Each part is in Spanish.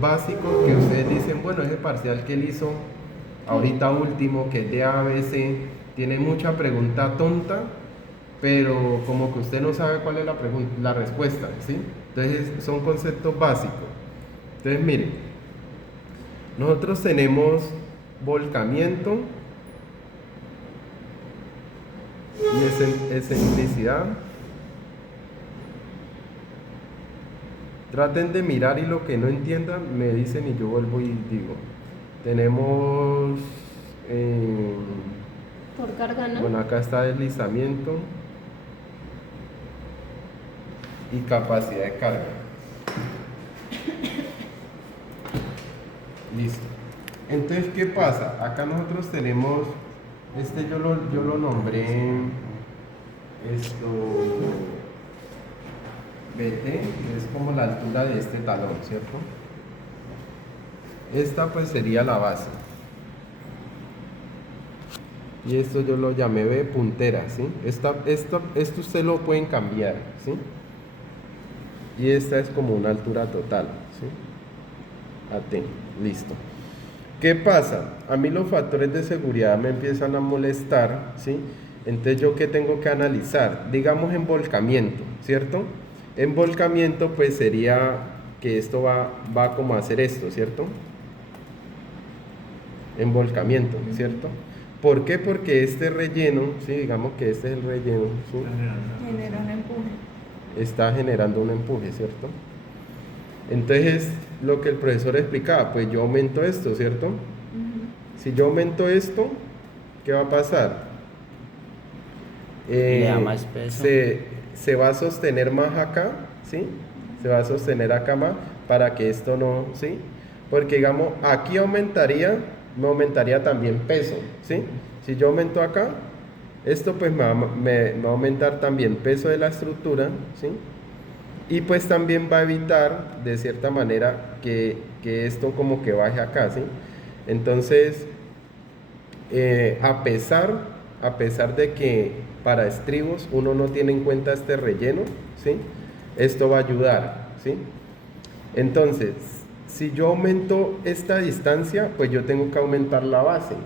básicos que ustedes dicen, bueno, ese parcial que él hizo ahorita último, que es de ABC, tiene mucha pregunta tonta, pero como que usted no sabe cuál es la respuesta, ¿sí? Entonces son conceptos básicos. Entonces miren, nosotros tenemos volcamiento y excentricidad. Traten de mirar y lo que no entiendan me dicen y yo vuelvo y digo. Tenemos, Por carga, ¿no? bueno, acá está deslizamiento y capacidad de carga. Listo. Entonces, ¿qué pasa? Acá nosotros tenemos, yo lo nombré, esto, BT, que es como la altura de este talón, ¿cierto? Esta pues sería la base. Y esto yo lo llamé B puntera, ¿sí? Esto usted lo pueden cambiar, ¿sí? Y esta es como una altura total, ¿sí? AT, listo. ¿Qué pasa? A mí los factores de seguridad me empiezan a molestar, ¿sí? Entonces, ¿yo qué tengo que analizar? Digamos en volcamiento, ¿cierto? En volcamiento, pues sería que esto va como a hacer esto, ¿cierto? En volcamiento, ¿cierto? ¿Por qué? Porque este relleno, ¿sí? Digamos que este es el relleno, ¿sí? Genera un empuje. Está generando un empuje, ¿cierto? Entonces, lo que el profesor explicaba, pues yo aumento esto, ¿cierto? Si yo aumento esto, ¿qué va a pasar? Le da más peso. Se va a sostener más acá, ¿sí? Se va a sostener acá más para que esto no, ¿sí? Porque digamos, aquí me aumentaría también peso, ¿sí? Si yo aumento acá, esto pues me va a aumentar también peso de la estructura, ¿sí? Y pues también va a evitar de cierta manera que esto como que baje acá, ¿sí? Entonces, a pesar de que para estribos uno no tiene en cuenta este relleno, ¿sí? Esto va a ayudar, ¿sí? Entonces, si yo aumento esta distancia, pues yo tengo que aumentar la base.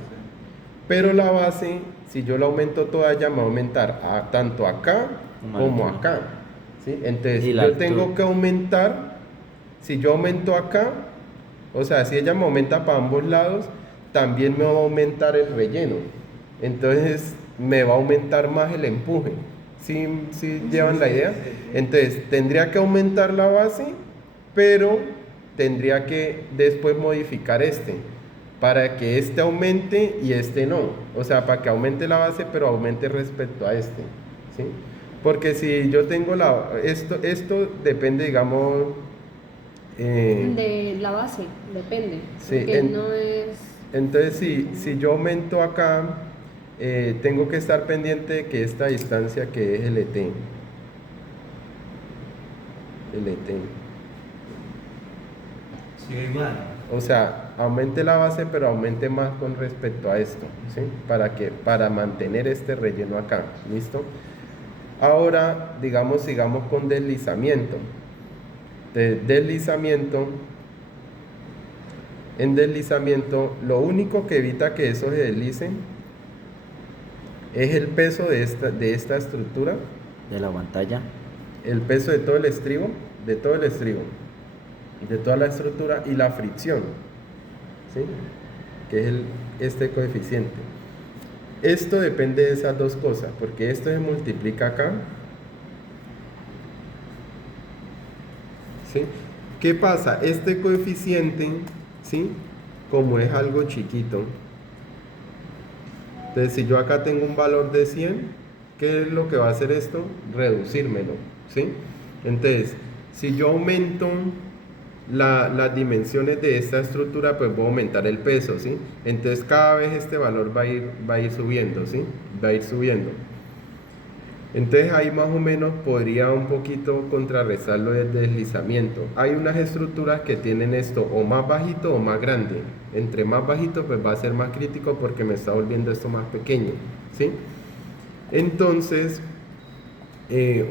Pero la base, si yo la aumento toda, ya me va a aumentar tanto acá como acá, ¿sí? Entonces, yo tengo que aumentar, si yo aumento acá, o sea, si ella me aumenta para ambos lados, también me va a aumentar el relleno. Entonces, me va a aumentar más el empuje. ¿Sí llevan la idea? Entonces, tendría que aumentar la base, pero tendría que después modificar para que este aumente y este no. O sea, para que aumente la base, pero aumente respecto a este, ¿sí? Porque si yo tengo esto depende, digamos... de la base, depende. Sí, porque no es... Entonces, si yo aumento acá, tengo que estar pendiente de que esta distancia que es LT. Sigue igual. O sea, aumente la base, pero aumente más con respecto a esto, ¿sí? Para mantener este relleno acá, ¿listo? Ahora, digamos, sigamos con deslizamiento. En deslizamiento, lo único que evita que eso se deslice es el peso de esta estructura. De la pantalla. El peso de todo el estribo, de toda la estructura y la fricción, ¿sí? Que es este coeficiente. Esto depende de esas dos cosas, porque esto se multiplica acá, ¿sí? ¿Qué pasa? Este coeficiente, ¿sí? Como es algo chiquito, entonces si yo acá tengo un valor de 100, ¿qué es lo que va a hacer esto? Reducírmelo, ¿sí? Entonces, si yo aumento las dimensiones de esta estructura, pues voy a aumentar el peso, ¿sí? Entonces cada vez este valor va a ir subiendo, ¿sí? Va a ir subiendo. Entonces ahí más o menos podría un poquito contrarrestarlo del deslizamiento. Hay unas estructuras que tienen esto o más bajito o más grande. Entre más bajito pues va a ser más crítico porque me está volviendo esto más pequeño, ¿sí? Entonces,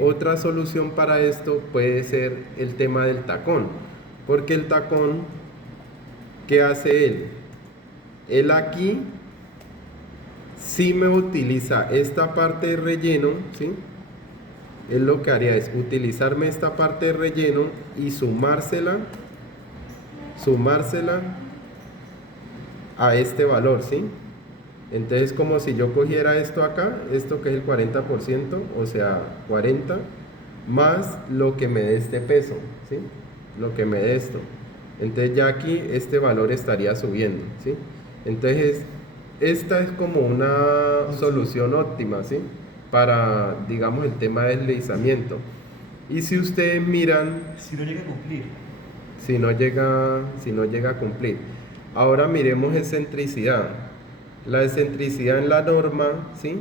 otra solución para esto puede ser el tema del tacón. Porque el tacón ¿qué hace él? Él aquí sí me utiliza esta parte de relleno, ¿sí? Él lo que haría es utilizarme esta parte de relleno y sumársela a este valor, ¿sí? Entonces como si yo cogiera esto acá, esto que es el 40%, o sea, 40, más lo que me dé este peso, ¿sí? Lo que me dé esto. Entonces ya aquí este valor estaría subiendo, ¿sí? Entonces esta es como una solución óptima, ¿sí? Para, digamos, el tema del deslizamiento. Y si ustedes miran, Si no llega a cumplir. si no llega a cumplir. Ahora miremos excentricidad. La excentricidad en la norma, ¿sí?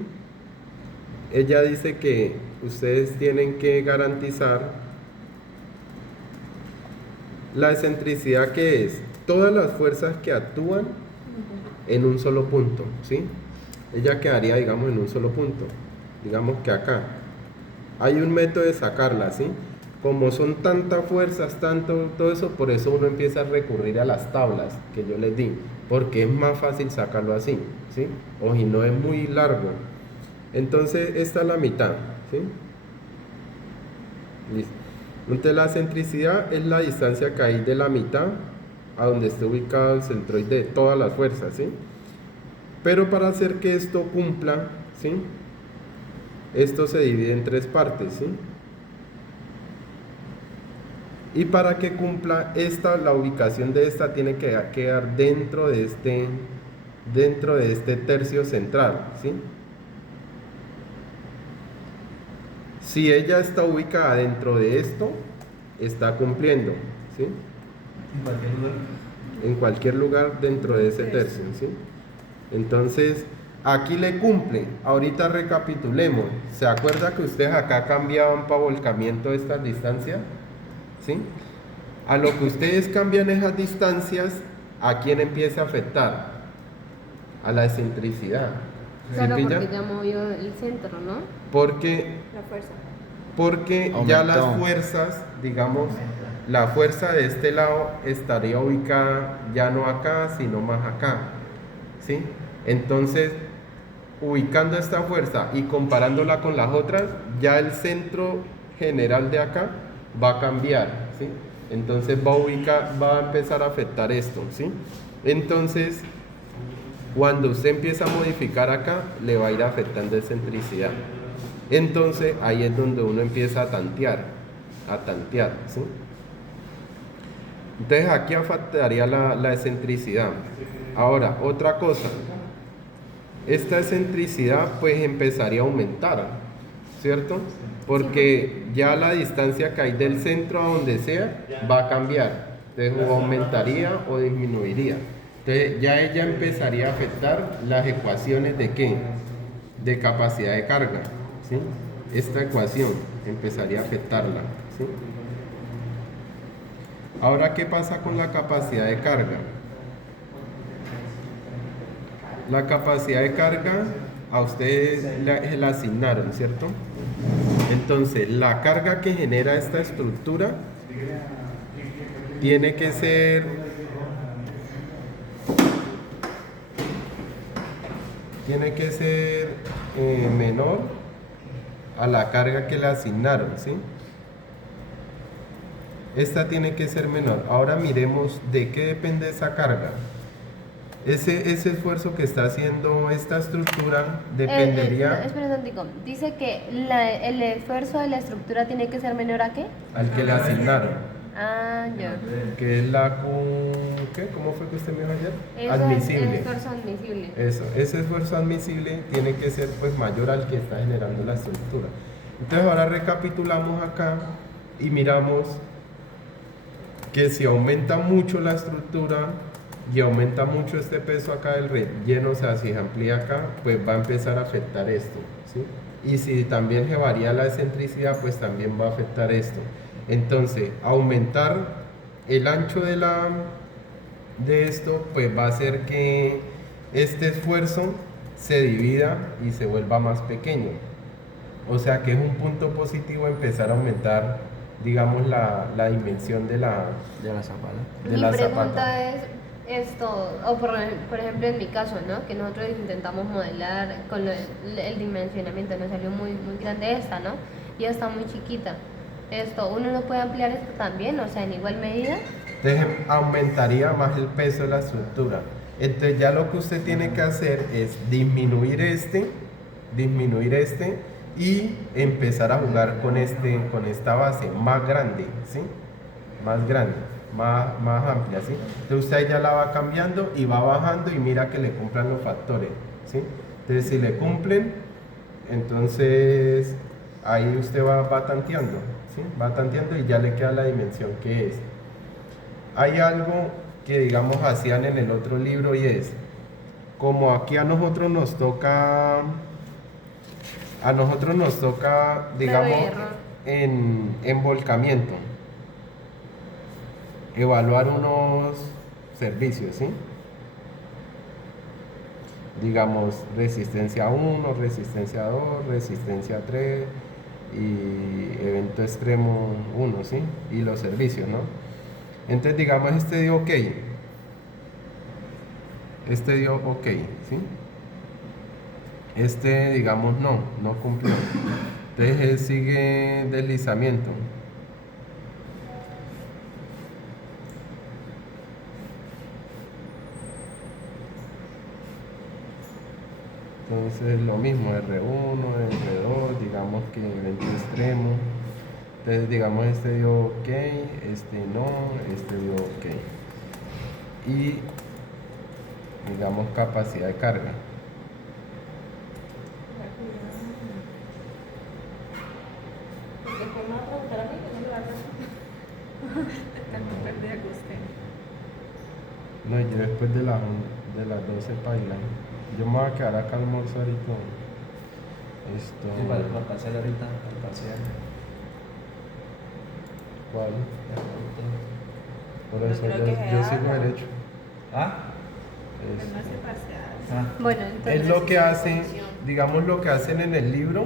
Ella dice que ustedes tienen que garantizar la excentricidad, que es todas las fuerzas que actúan en un solo punto, ¿sí? Ella quedaría, digamos, en un solo punto. Digamos que acá. Hay un método de sacarla, ¿sí? Como son tantas fuerzas, tanto, todo eso, por eso uno empieza a recurrir a las tablas que yo les di, porque es más fácil sacarlo así, ¿sí? O si no es muy largo. Entonces, esta es la mitad, ¿sí? Listo. Entonces, la excentricidad es la distancia que hay de la mitad a donde esté ubicado el centroide de todas las fuerzas, ¿sí? Pero para hacer que esto cumpla, ¿sí? Esto se divide en tres partes, ¿sí? Y para que cumpla esta, la ubicación de esta tiene que quedar dentro de este tercio central, ¿sí? Si ella está ubicada dentro de esto, está cumpliendo, ¿sí? En cualquier lugar. En cualquier lugar dentro de ese tercio, ¿sí? Entonces, aquí le cumple. Ahorita recapitulemos. ¿Se acuerda que ustedes acá cambiaban para volcamiento estas distancias? ¿Sí? A lo que ustedes cambian esas distancias, ¿a quién empieza a afectar? A la excentricidad. ¿Sí Claro, pilla? porque ya movió el centro, ¿no? Porque La fuerza. ya Aumentó. las fuerzas, digamos, la fuerza de este lado estaría ubicada ya no acá, sino más acá, ¿sí? Entonces, ubicando esta fuerza y comparándola con las otras, ya el centro general de acá va a cambiar, ¿sí? Entonces va a empezar a afectar esto, ¿sí? Entonces, cuando usted empieza a modificar acá, le va a ir afectando excentricidad. Entonces, ahí es donde uno empieza a tantear, ¿sí? Entonces, aquí afectaría la excentricidad. Ahora, otra cosa, esta excentricidad pues empezaría a aumentar, ¿cierto? Porque ya la distancia que hay del centro a donde sea va a cambiar. Entonces, o aumentaría o disminuiría. Entonces, ya ella empezaría a afectar las ecuaciones de ¿qué? De capacidad de carga, ¿sí? Esta ecuación empezaría a afectarla, ¿sí? Ahora, ¿qué pasa con la capacidad de carga? La capacidad de carga a ustedes la asignaron, ¿cierto? Entonces, la carga que genera esta estructura tiene que ser menor a la carga que le asignaron, ¿sí? Esta tiene que ser menor. Ahora miremos de qué depende esa carga. Ese esfuerzo que está haciendo esta estructura dependería Espera un momentico. Dice que el esfuerzo de la estructura tiene que ser menor a qué? al que le asignaron, Ah, ya. que es la ¿qué? ¿Cómo fue que usted me dijo ayer? Eso Admisible. es el esfuerzo admisible. Eso, ese esfuerzo admisible tiene que ser pues mayor al que está generando la estructura. Entonces ahora recapitulamos acá y miramos que si aumenta mucho la estructura y aumenta mucho este peso acá del relleno, o sea, si se amplía acá, pues va a empezar a afectar esto, ¿sí? Y si también se varía la excentricidad, pues también va a afectar esto. Entonces, aumentar el ancho de esto, pues va a hacer que este esfuerzo se divida y se vuelva más pequeño. O sea que es un punto positivo empezar a aumentar, digamos, la dimensión de la De la zapala. de Mi la pregunta zapata. es, o por ejemplo en mi caso, ¿no? Que nosotros intentamos modelar con el dimensionamiento, nos salió muy, muy grande esta, ¿no? Y está muy chiquita. Uno no puede ampliar esto también, o sea, en igual medida. Entonces aumentaría más el peso de la estructura. Entonces ya lo que usted tiene que hacer es disminuir este y empezar a jugar con esta base más grande, ¿sí? Más grande, más amplia, ¿sí? Entonces usted ya la va cambiando y va bajando y mira que le cumplan los factores, ¿sí? Entonces si le cumplen, entonces ahí usted va tanteando, ¿sí? Va tanteando y ya le queda la dimensión que es. Hay algo que digamos hacían en el otro libro y es, como aquí a nosotros nos toca, digamos, en volcamiento, evaluar unos servicios, ¿sí? Digamos, resistencia 1, resistencia 2, resistencia 3 y evento extremo 1, ¿sí? Y los servicios, ¿no? Entonces, digamos, este dio OK. ¿Sí? Digamos, no cumplió. Entonces, él sigue deslizamiento. Entonces, lo mismo, R1, R2, digamos que evento extremo. Entonces, digamos, este dio OK, este no, este dio OK. Y, digamos, capacidad de carga. Después me va a preguntar a mí que no lo haga. Está muy perdida con usted. No, yo después de las 12 bailan. Yo me voy a quedar acá a almorzar y todo. Sí, para el parcial ahorita, el parcial. ¿Cuál? Por Yo eso creo que yo se sigo haga. derecho. ¿Ah? Él no hace parcial. Ah. Bueno, entonces. Es lo que hacen, digamos lo que hacen en el libro,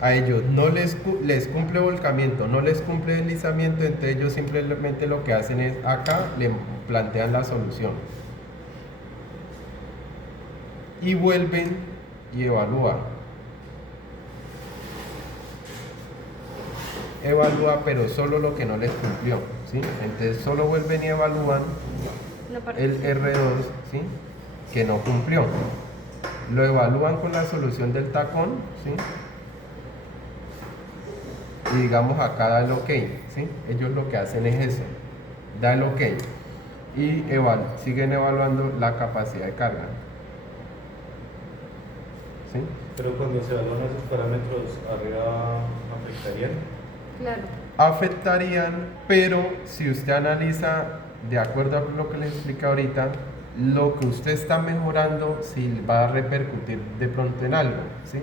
a ellos no les cumple volcamiento, no les cumple deslizamiento, entonces ellos simplemente lo que hacen es acá le plantean la solución. Y vuelven y evalúan. Evalúa, pero solo lo que no les cumplió, ¿sí? Entonces solo vuelven y evalúan el R2, ¿sí? Que no cumplió. Lo evalúan con la solución del tacón, ¿sí? Y digamos acá da el OK, ¿sí? Ellos lo que hacen es eso, da el OK y siguen evaluando la capacidad de carga, ¿sí? Pero cuando se evalúan esos parámetros, ¿arriba afectarían? Claro. Afectarían, pero si usted analiza de acuerdo a lo que les expliqué ahorita, lo que usted está mejorando si va a repercutir de pronto en algo, ¿sí?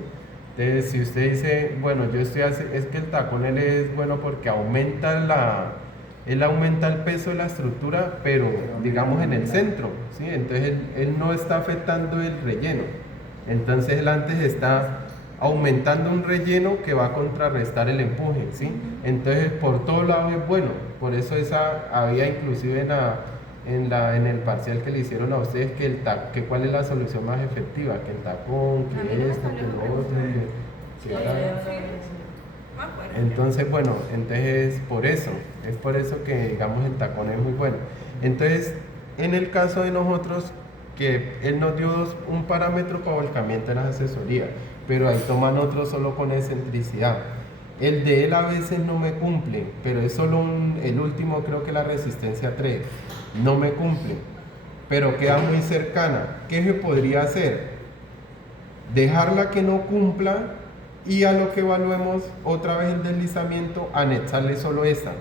Entonces, si usted dice, bueno, es que el tacón él es bueno porque él aumenta el peso de la estructura, pero digamos en el centro, ¿sí? Entonces él no está afectando el relleno. Entonces él antes está aumentando un relleno que va a contrarrestar el empuje, ¿sí? Entonces por todos lados es bueno. Por eso había inclusive en el parcial que le hicieron a ustedes que cuál es la solución más efectiva, que el tacón, que esto, que lo otro. Entonces, bueno, entonces es por eso que digamos el tacón es muy bueno. Entonces, en el caso de nosotros, que él nos dio un parámetro para volcamiento en las asesorías, pero ahí toman otro solo con excentricidad. El de él a veces no me cumple, pero es solo el último, creo que la resistencia 3, no me cumple, pero queda muy cercana. ¿Qué se podría hacer? Dejarla que no cumpla y a lo que evaluemos otra vez el deslizamiento, anexarle solo esta.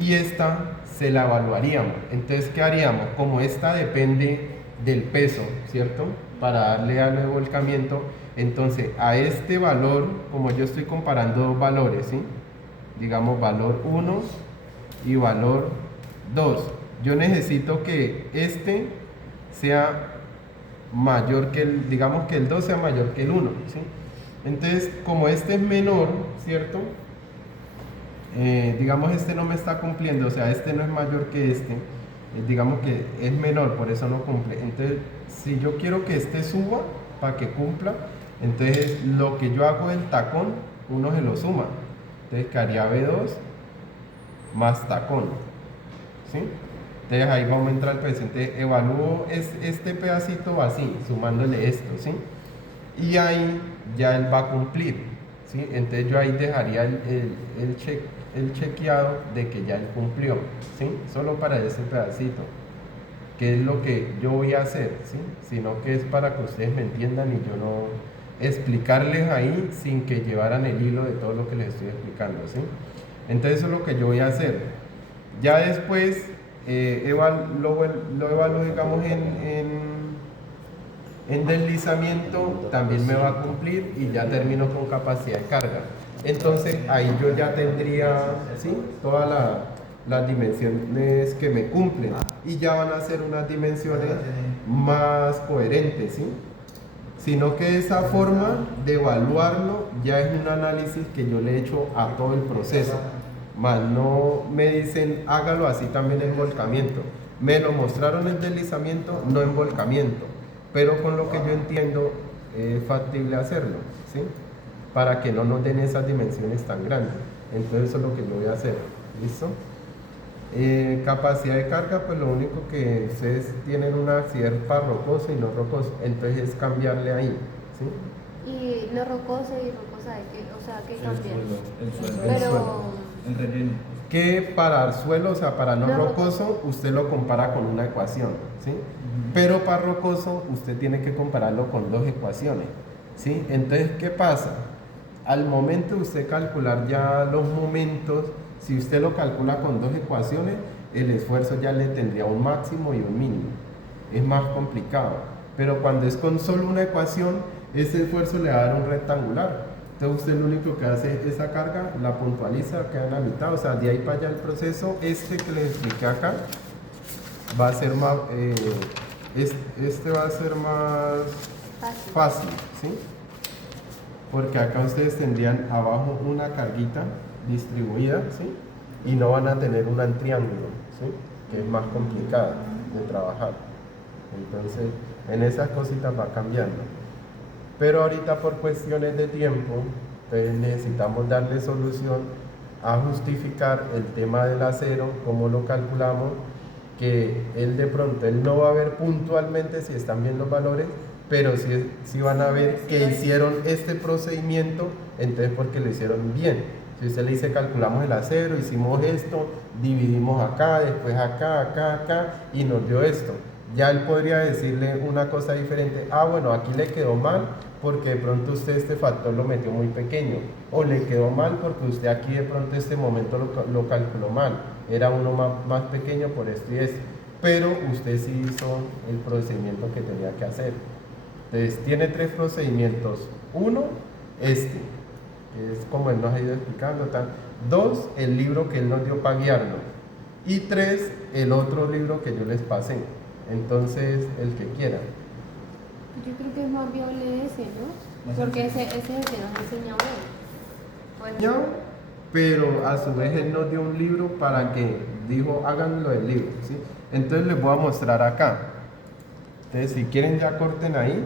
Y esta se la evaluaríamos. Entonces, ¿qué haríamos? Como esta depende del peso, ¿cierto? Para darle al volcamiento. Entonces, a este valor, como yo estoy comparando dos valores, ¿sí? Digamos valor 1 y valor 2. Yo necesito que este sea mayor que digamos que el 2 sea mayor que el 1, ¿sí? Entonces, como este es menor, ¿cierto? Digamos este no me está cumpliendo, o sea, este no es mayor que este. digamos que es menor, por eso no cumple. Entonces, si yo quiero que este suba para que cumpla, entonces lo que yo hago del tacón, uno se lo suma. Entonces quedaría B2 más tacón, ¿sí? Entonces ahí vamos a entrar al presente, evalúo este pedacito así, sumándole esto, ¿sí? Y ahí ya él va a cumplir, ¿sí? Entonces yo ahí dejaría el chequeado de que ya él cumplió, ¿sí? Solo para ese pedacito, que es lo que yo voy a hacer, ¿sí? Sino que es para que ustedes me entiendan y yo no explicarles ahí sin que llevaran el hilo de todo lo que les estoy explicando, ¿sí? Entonces eso es lo que yo voy a hacer. Ya después lo evalúo, digamos, en deslizamiento, también me va a cumplir y ya termino con capacidad de carga. Entonces ahí yo ya tendría, ¿sí?, todas las dimensiones que me cumplen y ya van a ser unas dimensiones más coherentes, ¿sí? Sino que esa forma de evaluarlo ya es un análisis que yo le he hecho a todo el proceso. Más no me dicen hágalo así también en volcamiento. Me lo mostraron en deslizamiento, no en volcamiento. Pero con lo que yo entiendo es factible hacerlo, ¿sí? Para que no nos den esas dimensiones tan grandes. Entonces eso es lo que yo voy a hacer. ¿Listo? Capacidad de carga, pues lo único que ustedes tienen una si es para rocoso y no rocoso. Entonces es cambiarle ahí, ¿sí? Y no rocoso y rocosa, ¿de qué? O sea, ¿qué cambia? El suelo. Pero El relleno. Que para el suelo, o sea, para no No rocoso, usted lo compara con una ecuación, ¿sí? Pero para rocoso, usted tiene que compararlo con dos ecuaciones, ¿sí? Entonces, ¿qué pasa? Al momento de usted calcular ya los momentos, si usted lo calcula con dos ecuaciones, el esfuerzo ya le tendría un máximo y un mínimo. Es más complicado. Pero cuando es con solo una ecuación, ese esfuerzo le va a dar un rectangular. Entonces usted lo único que hace es esa carga, la puntualiza, queda en la mitad. O sea, de ahí para allá el proceso, que les expliqué acá, va a ser más, este va a ser más fácil, ¿sí? Porque acá ustedes tendrían abajo una carguita distribuida, ¿sí? Y no van a tener una en triángulo, ¿sí? Que es más complicada de trabajar. Entonces, en esas cositas va cambiando. Pero ahorita por cuestiones de tiempo, pues necesitamos darle solución a justificar el tema del acero, cómo lo calculamos, que él de pronto, él no va a ver puntualmente si están bien los valores, pero sí van a ver que hicieron este procedimiento, entonces porque lo hicieron bien. Si usted le dice calculamos el acero, hicimos esto, dividimos acá, después acá, y nos dio esto. Ya él podría decirle una cosa diferente, bueno, aquí le quedó mal porque de pronto usted este factor lo metió muy pequeño, o le quedó mal porque usted aquí de pronto este momento lo calculó mal, era uno más pequeño por esto y esto, pero usted sí hizo el procedimiento que tenía que hacer. Entonces tiene tres procedimientos. Uno, que es como él nos ha ido explicando. Dos, el libro que él nos dio para guiarnos. Y tres, el otro libro que yo les pasé. Entonces, el que quiera. yo creo que es más viable ese, ¿no? Porque ese es el que nos enseña hoy. Ya, pero a su vez él nos dio un libro para que dijo, háganlo del libro, ¿sí? Entonces les voy a mostrar acá. Entonces, si quieren ya corten ahí.